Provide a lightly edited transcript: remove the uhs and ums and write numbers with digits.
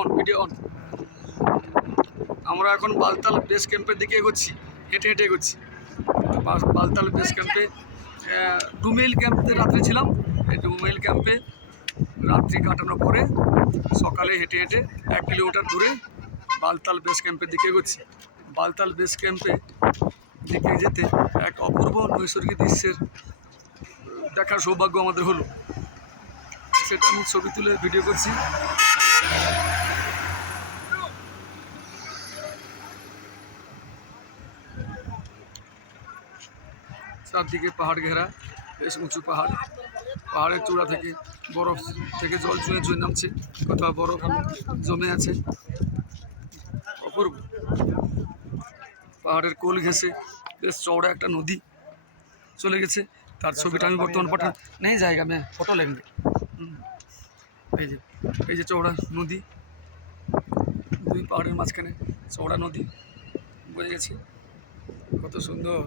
On video on. আমরা এখন Baltal base ক্যাম্পের দিকে এগোচ্ছি, হেঁটে হেঁটে এগোচ্ছি। বালতাল বেস ক্যাম্পে 2 মাইল ক্যাম্পে রাত্রে ছিলাম। এই 2 মাইল ক্যাম্পে রাত্রি কাটানোর পরে সকালে হেঁটে হেঁটে 1 কিলোমিটার দূরে বালতাল বেস ক্যাম্পের দিকে এগোচ্ছি। বালতাল বেস ক্যাম্পে দিকে যেতে এক অপূর্ব নৈসর্গিক দৃশ্যের দেখার সৌভাগ্য আমাদের হলো। সেটা আমি ছবি তুলে ভিডিও করছি। চারদিকে পাহাড় ঘেরা, বেশ উঁচু পাহাড়। পাহাড়ের চূড়া থেকে বরফ থেকে জল চুয়ে চুয়ে নামছে, কোথাও বরফ জমে আছে। অপূর্ব। পাহাড়ের কোল ঘেঁষে বেশ চওড়া একটা নদী চলে গেছে, তার ছবিটা আমি বর্তমান নেই জায়গা মেয়ে ফটো লেগে। এই যে চওড়া নদী, 2 পাহাড়ের মাঝখানে চওড়া নদী বয়ে গেছে, কত সুন্দর।